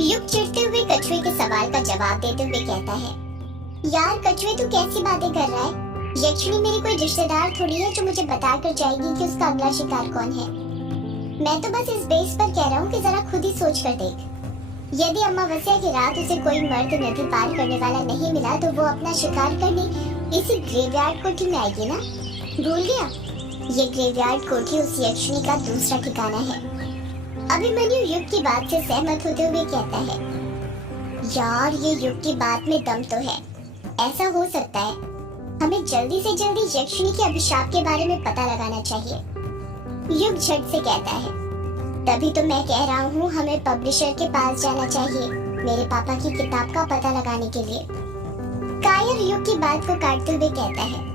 युग चिढ़ते हुए कछुए के सवाल का जवाब देते हुए कहता है, यार कछुए तू कैसी बातें कर रहा है? यक्षिणी मेरी कोई रिश्तेदार थोड़ी है जो मुझे बता कर जाएगी कि उसका अगला शिकार कौन है। मैं तो बस इस बेस पर कह रहा हूँ कि जरा खुद ही सोच कर देख। यदि अमावस्या की रात उसे कोई मर्द नदी पार करने वाला नहीं मिला तो वो अपना शिकार करने इसी ग्रेवयार्ड कोठी में आएगी ना। भूल गया? ये ग्रेवयार्ड कोठी उस यक्षिणी का दूसरा ठिकाना है। अभिमन्यु युग की बात से सहमत होते हुए कहता है, यार ये युग की बात में दम तो है। ऐसा हो सकता है हमें जल्दी से जल्दी यक्षिणी के अभिशाप के बारे में पता लगाना चाहिए। युग झट से कहता है, तभी तो मैं कह रहा हूँ हमें पब्लिशर के पास जाना चाहिए मेरे पापा की किताब का पता लगाने के लिए। कायर युग की बात को काटते हुए कहता है,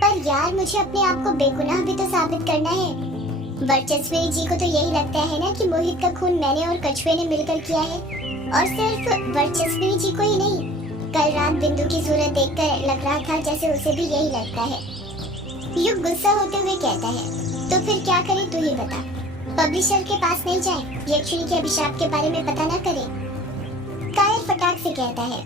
पर यार मुझे अपने आप को बेगुनाह भी तो साबित करना है। वर्चस्वी जी को तो यही लगता है ना कि मोहित का खून मैंने और कछुए ने मिलकर किया है। और सिर्फ वर्चस्वी जी को ही नहीं, कल रात बिंदु की सूरत देखकर लग रहा था जैसे उसे भी यही लगता है। युग गुस्सा होते हुए कहता है, तो फिर क्या करें तू ही बता। पब्लिशर के पास नहीं जाए, यक्षिणी के अभिशाप के बारे में पता न करे। कायर फटाक से कहता है,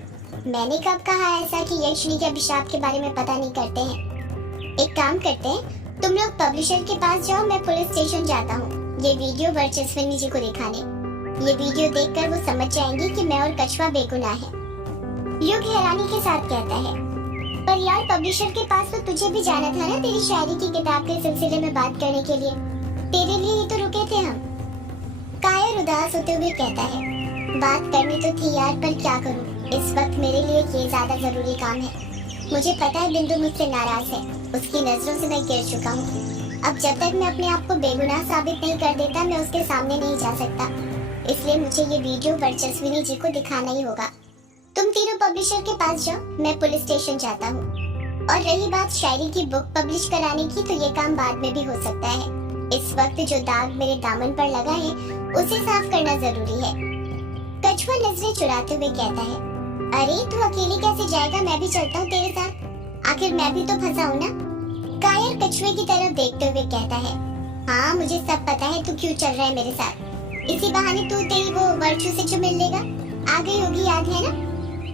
मैंने कब कहा ऐसा कि यक्षिणी के अभिशाप के बारे में पता नहीं करते हैं। एक काम करते हैं, तुम लोग पब्लिशर के पास जाओ, मैं पुलिस स्टेशन जाता हूँ ये वीडियो वर्चस्विनी जी को दिखाने। ये वीडियो देखकर वो समझ जाएंगी कि मैं और कछुआ बेगुनाह है। युग हैरानी के साथ कहता है, पर यार पब्लिशर के पास तो तुझे भी जाना था ना तेरी शायरी की किताब के सिलसिले में बात करने के लिए। तेरे लिए ही तो रुके थे हम। कायर उदास होते हुए कहता है, बात करनी तो थी यार, पर क्या करूं, इस वक्त मेरे लिए ये ज्यादा जरूरी काम है। मुझे पता है बिंदु मुझसे नाराज है, उसकी नजरों से मैं गिर चुका हूँ। अब जब तक मैं अपने आप को बेगुनाह साबित नहीं कर देता मैं उसके सामने नहीं जा सकता। इसलिए मुझे ये वीडियो वर्चस्विनी जी को दिखाना ही होगा। तुम तीनों पब्लिशर के पास जाओ, मैं पुलिस स्टेशन जाता हूँ। और रही बात शायरी की बुक पब्लिश कराने की, तो ये काम बाद में भी हो सकता है। इस वक्त जो दाग मेरे दामन पर लगा है उसे साफ करना जरूरी है। कछुआ नजरें चुराते हुए कहता है, अरे तू अकेले कैसे जाएगा, मैं भी चलता हूँ तेरे साथ, आखिर मैं भी तो फंसा हूँ ना। कायर कछुए की तरफ देखते हुए कहता है, हाँ मुझे सब पता है तू क्यों चल रहा है मेरे साथ। इसी बहाने तू तेरी वो वर्चू से जो मिल लेगा, आ गई होगी, याद है ना।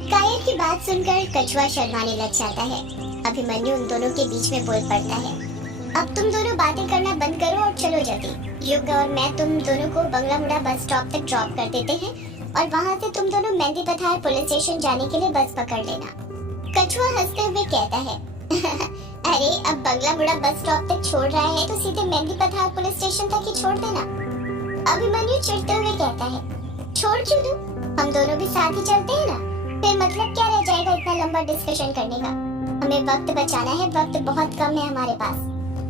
कायर की बात सुनकर कछुआ शर्माने लग जाता है। अभिमन्यु उन दोनों के बीच में बोल पड़ता है, अब तुम दोनों बातें करना बंद करो और चलो जल्दी। युग और मैं तुम दोनों को बंगला मुड़ा बस स्टॉप तक ड्रॉप कर देते हैं और वहाँ से तुम दोनों मेहंदी पथार पुलिस स्टेशन जाने के लिए बस पकड़ लेना। कछुआ हंसते हुए कहता है, अरे अब बंगला मुड़ा बस स्टॉप तक छोड़ रहा है तो सीधे मेहंदी पथार पुलिस स्टेशन तक ही छोड़ देना। अभिमन्यु चिढ़ते हुए कहता है, छोड़ क्यों दूं? हम दोनों भी साथ ही चलते हैं ना, फिर मतलब क्या रह जाएगा इतना लंबा डिस्कशन करने का। हमें वक्त बचाना है, वक्त बहुत कम है हमारे पास।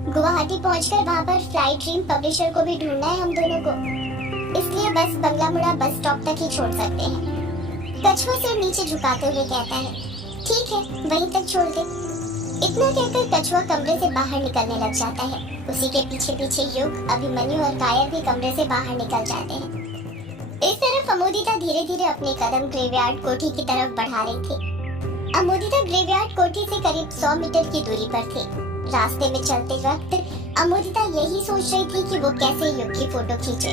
गुवाहाटी पहुंचकर वहाँ पर फ्लाइट ड्रीम पब्लिशर को भी ढूंढना है हम दोनों को, इसलिए बस बंगला मुड़ा बस स्टॉप तक ही छोड़ सकते हैं। कछुआ सिर नीचे झुकाते हुए कहता है, ठीक है वहीं तक छोड़ दे। इतना कहकर कछुआ कमरे से बाहर निकलने लग जाता है। उसी के पीछे पीछे युग, अभिमन्यु और कायर भी कमरे से बाहर निकल जाते हैं। इस तरफ अमोदिता धीरे धीरे अपने कदम ग्रेवयार्ड कोठी की तरफ बढ़ा रही थी। अमोदिता ग्रेवयार्ड कोठी से करीब 100 मीटर की दूरी पर थी। रास्ते में चलते वक्त अमोदिता यही सोच रही थी कि वो कैसे युग की फोटो खींचे,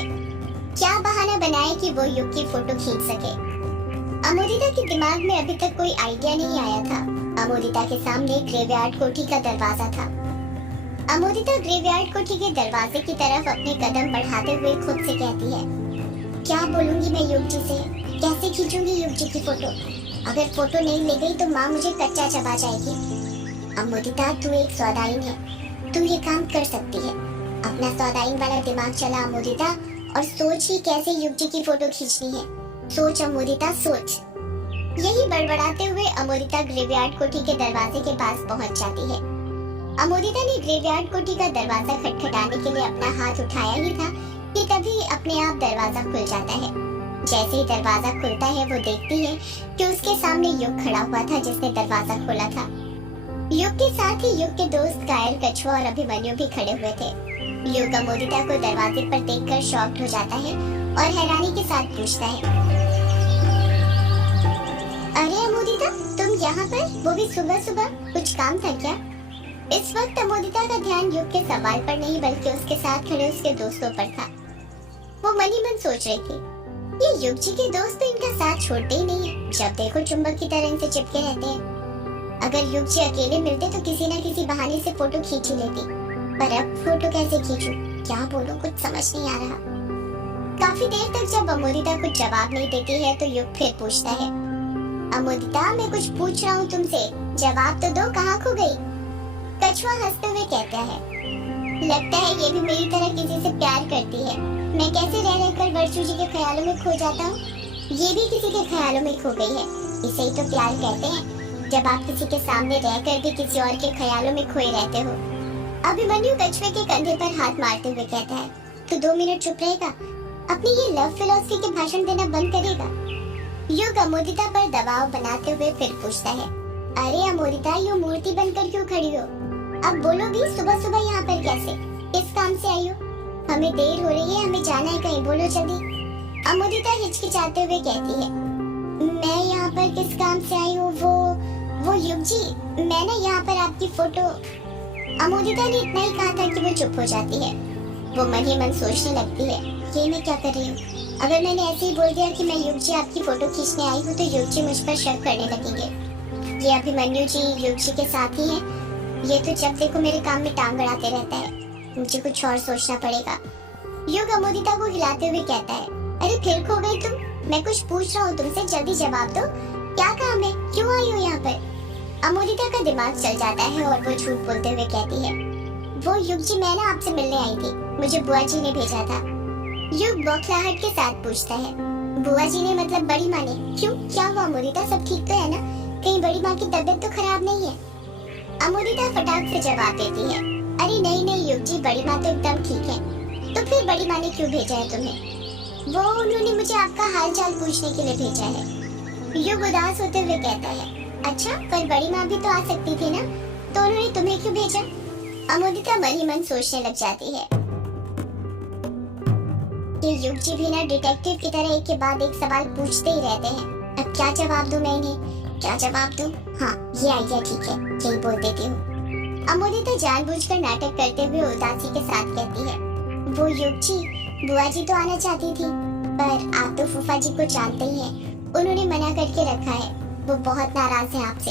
क्या बहाना बनाए कि वो युग की फोटो खींच सके। अमोदिता के दिमाग में अभी तक कोई आइडिया नहीं आया था। अमोदिता के सामने ग्रेवयार्ड कोठी का दरवाजा था। अमोदिता ग्रेवयार्ड कोठी के दरवाजे की तरफ अपने कदम बढ़ाते हुए खुद से कहती है, क्या बोलूंगी मैं युग जी से, कैसे खींचूंगी युग जी की फोटो। अगर फोटो नहीं ले गई तो माँ मुझे कच्चा चबा जाएगी। अमोदिता तू एक सौदाइन है, तू ये काम कर सकती है। अपना सौदाइन वाला दिमाग चला अमोदिता और सोच ही कैसे युग जी की फोटो खींचनी है। सोच अमोदिता सोच। यही बड़बड़ाते हुए अमोदिता ग्रेवयार्ड कोठी के दरवाजे के पास पहुंच जाती है। अमोदिता ने ग्रेवयार्ड कोठी का दरवाजा खटखटाने के लिए अपना हाथ उठाया ही था कि तभी अपने आप दरवाजा खुल जाता है। जैसे ही दरवाजा खुलता है वो देखती है कि उसके सामने युग खड़ा हुआ था जिसने दरवाजा खोला था। युग के साथ ही युग के दोस्त कायर, कछुआ और अभिमन्यु भी खड़े हुए थे। युग अमोदिता को दरवाजे पर देखकर शॉक्ड हो जाता है और हैरानी के साथ पूछता है, अरे अमोदिता तुम यहाँ पर, वो भी सुबह सुबह, कुछ काम था क्या? इस वक्त अमोदिता का ध्यान युग के सवाल पर नहीं बल्कि उसके साथ खड़े उसके दोस्तों पर था। वो मन ही मन सोच रही थी, ये युग जी के दोस्त तो इनका साथ छोड़ते ही नहीं है, जब देखो चुंबक की तरह इनसे चिपके रहते हैं। अगर युग जी अकेले मिलते तो किसी न किसी बहाने से फोटो खींच ही लेती, पर अब फोटो कैसे खींचूं, क्या बोलूं, कुछ समझ नहीं आ रहा। काफी देर तक जब अमोदिता कुछ जवाब नहीं देती है तो युग फिर पूछता है, अमोदिता मैं कुछ पूछ रहा हूँ तुमसे, जवाब तो दो, कहाँ खो गई? कछुआ हंसते हुए कहता है, लगता है ये भी मेरी तरह किसी से प्यार करती है। मैं कैसे रह रहकर वर्षू जी के ख्यालों में खो जाता हूँ, ये भी किसी के ख्यालों में खो गई है। इसे ही तो प्यार कहते हैं, जब आप किसी के सामने रहकर भी किसी और के ख्यालों में खोए रहते हो। अभिमन्यु कछुए के कंधे पर हाथ मारते हुए कहता है, तू 2 मिनट चुप रहेगा? अपनी ये लव फिलॉसफी के भाषण देना बंद करेगा? युग अमोदिता पर दबाव बनाते हुए फिर पूछता है, अरे अमोदिता, यूं मूर्ति बनकर क्यों खड़ी हो? अब बोलो भी, सुबह सुबह यहाँ पर कैसे, किस काम से आई हो? हमें देर हो रही है, हमें जाना है कहीं, बोलो जल्दी। अमोदिता हिचकिचाते हुए कहती है, मैं यहाँ पर किस काम से आई हूँ? वो युग जी, मैं ना यहाँ पर आपकी फोटो। अमोदिता ने इतना ही कहा था कि वो चुप हो जाती है। वो मन ही मन सोचने लगती है, ये मैं क्या कर रही हूँ? अगर मैंने ऐसे ही बोल दिया कि मैं युग जी आपकी फोटो खींचने आई हूँ तो युग जी मुझ पर शक करने लगेंगे। ये अभिमन्यु जी युग जी के साथ ही हैं। ये तो जब देखो मेरे काम में टांग अड़ाते रहता है, मुझे कुछ और सोचना पड़ेगा। युग अमोदिता को हिलाते हुए कहता है, अरे फिर खो गई तुम? मैं कुछ पूछ रहा हूँ तुमसे, जल्दी जवाब दो, क्या काम है, क्यों आई हो यहाँ पर? अमोदिता का दिमाग चल जाता है और वो झूठ बोलते हुए कहती है, वो युग जी, मैं ना आपसे मिलने आई थी, मुझे बुआ जी ने भेजा था। युग बौखलाहट के साथ पूछता है, बुआ जी ने मतलब बड़ी माँ ने? क्यों, क्या हुआ अमोदिता, सब ठीक तो है ना? कहीं बड़ी माँ की तबीयत तो खराब नहीं है? अमोदिता फटाक से जवाब देती है, अरे नहीं नहीं युग जी, बड़ी माँ तो एकदम ठीक है। तो फिर बड़ी माँ ने क्यों भेजा है तुम्हें? वो उन्होंने मुझे आपका हाल चाल पूछने के लिए भेजा है। युग उदास होते हुए कहता है, अच्छा, पर बड़ी माँ भी तो आ सकती थी ना, तो उन्होंने तुम्हें क्यों भेजा? अमोदिता मन ही मन सोचने लग जाती है कि युग जी भी ना डिटेक्टिव की तरह एक के बाद एक सवाल पूछते ही रहते हैं। अब क्या जवाब दूं मैं इन्हें, क्या जवाब दूं? हाँ, ये आइडिया ठीक है, यही बोल देती हूँ। अमोदिता जानबूझकर नाटक करते हुए उदासी के साथ कहती है, वो युग जी, बुआ जी तो आना चाहती थी, पर आप तो फूफा जी को जानते ही हैं, उन्होंने मना करके रखा है। वो बहुत नाराज है आपसे,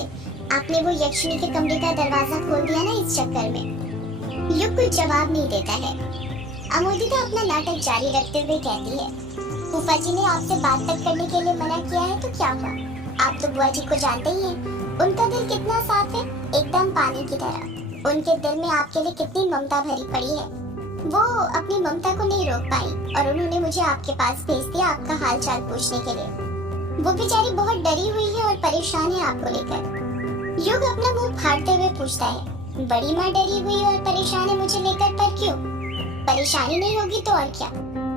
आपने वो यक्षिणी के कमरे का दरवाजा खोल दिया ना इस चक्कर में। युग कुछ जवाब नहीं देता है। अमोदिता अपना नाटक जारी रखते हुए कहती है, फूफा जी ने आपसे बात तक करने के लिए मना किया है तो क्या हुआ? आप तो बुआ जी को जानते ही हैं, उनका दिल कितना साफ है, एकदम पानी की तरह। उनके दिल में आपके लिए कितनी ममता भरी पड़ी है। वो अपनी ममता को नहीं रोक पाई और उन्होंने मुझे आपके पास भेज दिया आपका हाल चाल पूछने के लिए। वो बेचारी बहुत डरी हुई है और परेशान है आपको लेकर। युग अपना मुंह फाड़ते हुए पूछता है, बड़ी माँ डरी हुई और परेशान है मुझे लेकर, पर क्यों? परेशानी नहीं होगी तो और क्या,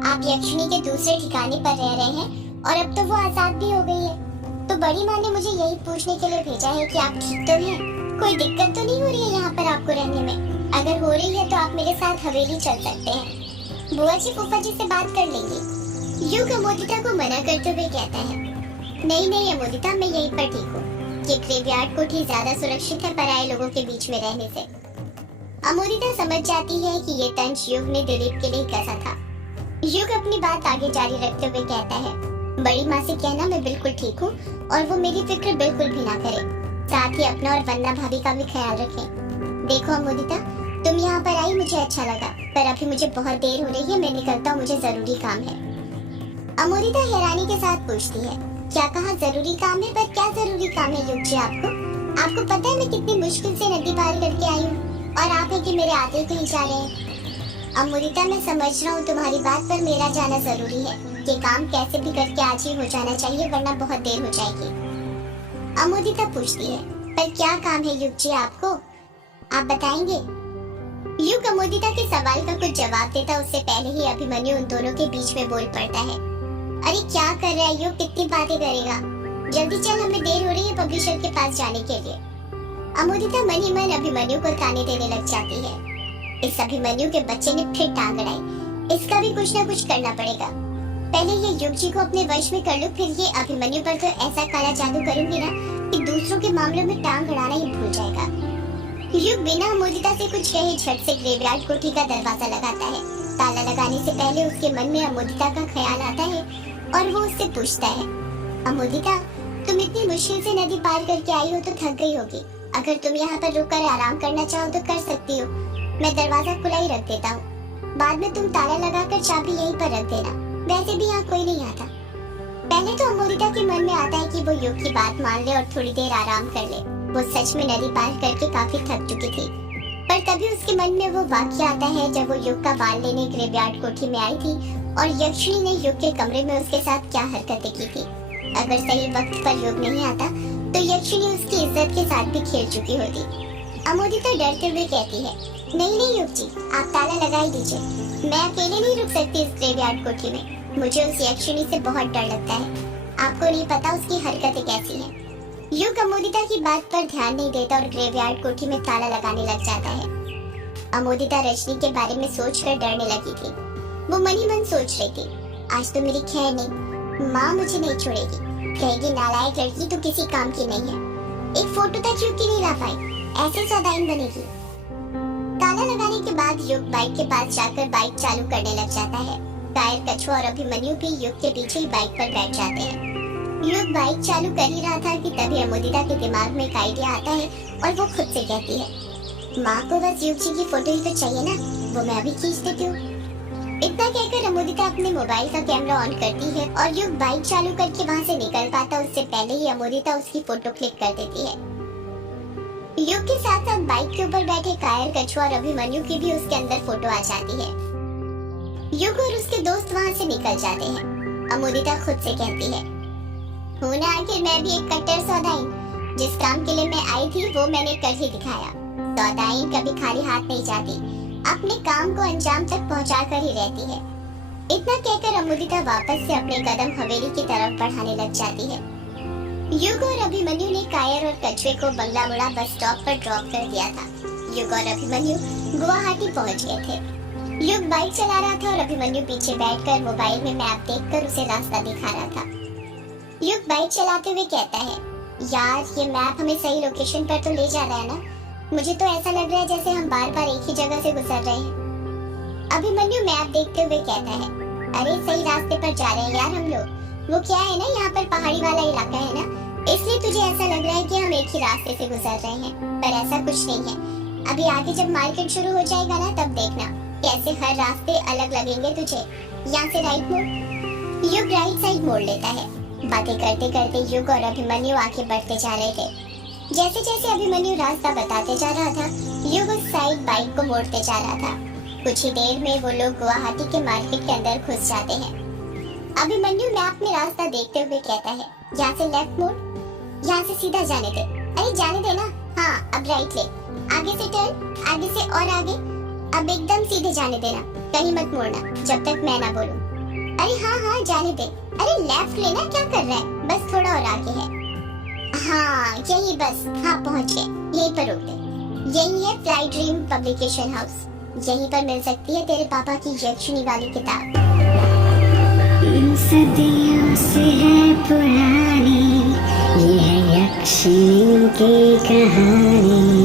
आप यक्षिणी के दूसरे ठिकाने पर रह रहे हैं और अब तो वो आजाद भी हो गई है। तो बड़ी माँ ने मुझे यही पूछने के लिए भेजा है कि आप ठीक तो हैं, कोई दिक्कत तो नहीं हो रही है यहाँ पर आपको रहने में? अगर हो रही है तो आप मेरे साथ हवेली चल सकते हैं, बुआ जी फूफा जी से बात कर लेंगे। युग अमोदिता को मना करते हुए कहता है, नहीं नहीं अमोदिता, मैं यहीं पर ठीक हूँ, ये ग्रेवयार्ड कोठी ज्यादा सुरक्षित है पराये लोगों के बीच में रहने से। अमोदिता समझ जाती है कि ये तंज युग ने दिलीप के लिए कसा था। युग अपनी बात आगे जारी रखते हुए कहता है, बड़ी माँ से कहना मैं बिल्कुल ठीक हूँ और वो मेरी फिक्र बिल्कुल भी ना करे, साथ ही अपना और वंदना भाभी का भी ख्याल रखें। देखो अमोदिता, तुम यहाँ पर आई मुझे अच्छा लगा, पर अभी मुझे बहुत देर हो रही है, मैं निकलता हूँ, मुझे जरूरी काम है। अमोदिता हैरानी के साथ पूछती है, क्या कहा जरूरी काम है? पर क्या जरूरी काम है युग जी आपको? आपको पता है मैं कितनी मुश्किल से नदी पार करके आई हूँ और आप है कि मेरे आते ही कहीं जा रहे हैं। अमोदिता मैं समझ रहा हूँ तुम्हारी बात, पर मेरा जाना जरूरी है, ये काम कैसे भी करके आज ही हो जाना चाहिए वरना बहुत देर हो जाएगी। अमोदिता पूछती है, पर क्या काम है युग जी आपको, आप बताएंगे? युग अमोदिता के सवाल का कुछ जवाब देता उससे पहले ही अभिमन्यु उन दोनों के बीच में बोल पड़ता है, अरे क्या कर रहा है युग, कितनी बातें करेगा, जल्दी चल, हमें देर हो रही है पब्लिशर के पास जाने के लिए। अमोदिता मन ही मन अभिमन्यु को ताने देने लग जाती है, इस अभिमन्यु के बच्चे ने फिर टांग अड़ाई, इसका भी कुछ न कुछ करना पड़ेगा। पहले ये युग जी को अपने वश में कर लूं, फिर ये अभिमन्यु पर तो ऐसा काला जादू करूंगी ना कि दूसरों के मामलों में टांग अड़ाना ही भूल जाएगा। युग बिना अमोदिता से कुछ कहे झट से ग्रेवयार्ड कोठी का दरवाजा लगाता है। ताला लगाने से पहले उसके मन में अमोदिता का ख्याल आता है और वो उससे पूछता है, अमोदिता, तुम इतनी मुश्किल से नदी पार करके आई हो तो थक गई होगी। अगर तुम यहाँ पर रुककर आराम करना चाहो तो कर सकती हो। मैं दरवाजा खुला ही रख देता हूँ। बाद में तुम ताला लगाकर चाबी यहीं पर रख देना। वैसे भी यहाँ कोई नहीं आता। पहले तो अमोदिता के मन में आता है कि वो युग की बात मान ले और थोड़ी देर आराम कर ले। वो सच में नदी पार करके काफी थक चुकी थी। पर तभी उसके मन में वो वाक्य आता है जब वो युग का बाल लेने ग्रेवयार्ड कोठी में आई थी और यक्षिणी ने युग के कमरे में उसके साथ क्या हरकतें की थी। अगर सही वक्त पर युग नहीं आता तो यक्षिणी उसकी इज्जत के साथ भी खेल चुकी होती। अमोदिता डरते हुए कहती है, नहीं नहीं युग जी, आप ताला लगा ही दीजिए। मैं अकेले नहीं रुक सकती इस ग्रेवयार्ड कोठी में। मुझे उस यक्षिणी से बहुत डर लगता है। आपको नहीं पता उसकी हरकतें कैसी हैं। युग अमोदिता की बात पर ध्यान नहीं देता और ग्रेवयार्ड कोठी में ताला लगाने लग जाता है। अमोदिता रजनी के बारे में सोचकर डरने लगी थी। वो मन ही मन सोच रही थी, आज तो मेरी खैर नहीं, माँ मुझे नहीं छोड़ेगी। कहेगी नालायक लड़की तो किसी काम की नहीं है। एक फोटो तक युग की नहीं ला पाई, ऐसे सौदाइन बनेगी। ताला लगाने के बाद युग बाइक के पास जाकर बाइक चालू करने लग जाता है। कायर, कछुआ और अभिमन्यु भी युग के पीछे ही बाइक पर बैठ जाते हैं। युग बाइक चालू कर ही रहा था कि तभी अमोदिता के दिमाग में एक आइडिया आता है और वो खुद से कहती है, माँ को बस युग जी की फोटो ही तो चाहिए ना, वो मैं अभी खींच देती हूँ। इतना कहकर अमोदिता अपने मोबाइल का कैमरा ऑन करती है और युग बाइक चालू करके वहाँ से निकल पाता उससे पहले ही अमोदिता उसकी फोटो क्लिक कर देती है। युग के साथ साथ बाइक के ऊपर बैठे कायर, कछुआ और अभिमन्यु की भी उसके अंदर फोटो आ जाती है। युग और उसके दोस्त वहाँ से निकल जाते हैं। अमोदिता खुद से कहती है, हूँ ना आखिर मैं भी एक कट्टर सौदाइन। जिस काम के लिए मैं आई थी वो मैंने कर ही दिखाया। सौदाइन कभी खाली हाथ नहीं जाती, अपने काम को अंजाम तक पहुंचा कर ही रहती है। इतना कहकर अमोदिता वापस से अपने कदम हवेली की तरफ बढ़ाने लग जाती है। युग और अभिमन्यु ने कायर और कछुए को बंगला मुड़ा बस स्टॉप पर ड्रॉप कर दिया था। युग और अभिमन्यु गुवाहाटी पहुंच गए थे। युग बाइक चला रहा था और अभिमन्यु पीछे बैठकर मोबाइल में मैप देखकर उसे रास्ता दिखा रहा था। युग बाइक चलाते हुए कहता है, यार ये मैप हमें सही लोकेशन पर तो ले जा रहा है ना। मुझे तो ऐसा लग रहा है जैसे हम बार बार एक ही जगह से गुजर रहे हैं। अभिमन्यु मैप देखते हुए कहता है, अरे सही रास्ते पर जा रहे हैं यार हम लोग। वो क्या है ना, यहाँ पर पहाड़ी वाला इलाका है ना, इसलिए तुझे ऐसा लग रहा है कि हम एक ही रास्ते से गुजर रहे हैं, पर ऐसा कुछ नहीं है। अभी आगे जब मार्केट शुरू हो जाएगा ना तब देखना कैसे हर रास्ते अलग लगेंगे तुझे। यहाँ से राइट मोड़। युग राइट साइड मोड़ लेता है। बातें करते करते युग और अभिमन्यु आगे बढ़ते जा रहे थे। जैसे जैसे अभिमन्यु रास्ता बताते जा रहा था, युग उस साइड बाइक को मोड़ते जा रहा था। कुछ ही देर में वो लोग गुवाहाटी के मार्केट के अंदर घुस जाते हैं। अभिमन्यु मैप में रास्ता देखते हुए कहता है, यहाँ से लेफ्ट मोड़, यहाँ से सीधा जाने दे। अरे जाने दे ना। हाँ अब राइट ले, आगे से टर्न, आगे से और आगे। अब एकदम सीधे जाने देना, कहीं मत मोड़ना जब तक मैं ना बोलूं। अरे हाँ हाँ जाने दे। अरे लेफ्ट लेना, क्या कर रहा है, बस थोड़ा और आगे है। हाँ यही बस, हाँ पहुँच गए, यहीं पर रोक दे। यही है फ्लाई ड्रीम पब्लिकेशन हाउस। यहीं पर मिल सकती है तेरे पापा की यक्षिणी वाली किताब। सदियों से है पुरानी ये है यक्षिणी की कहानी।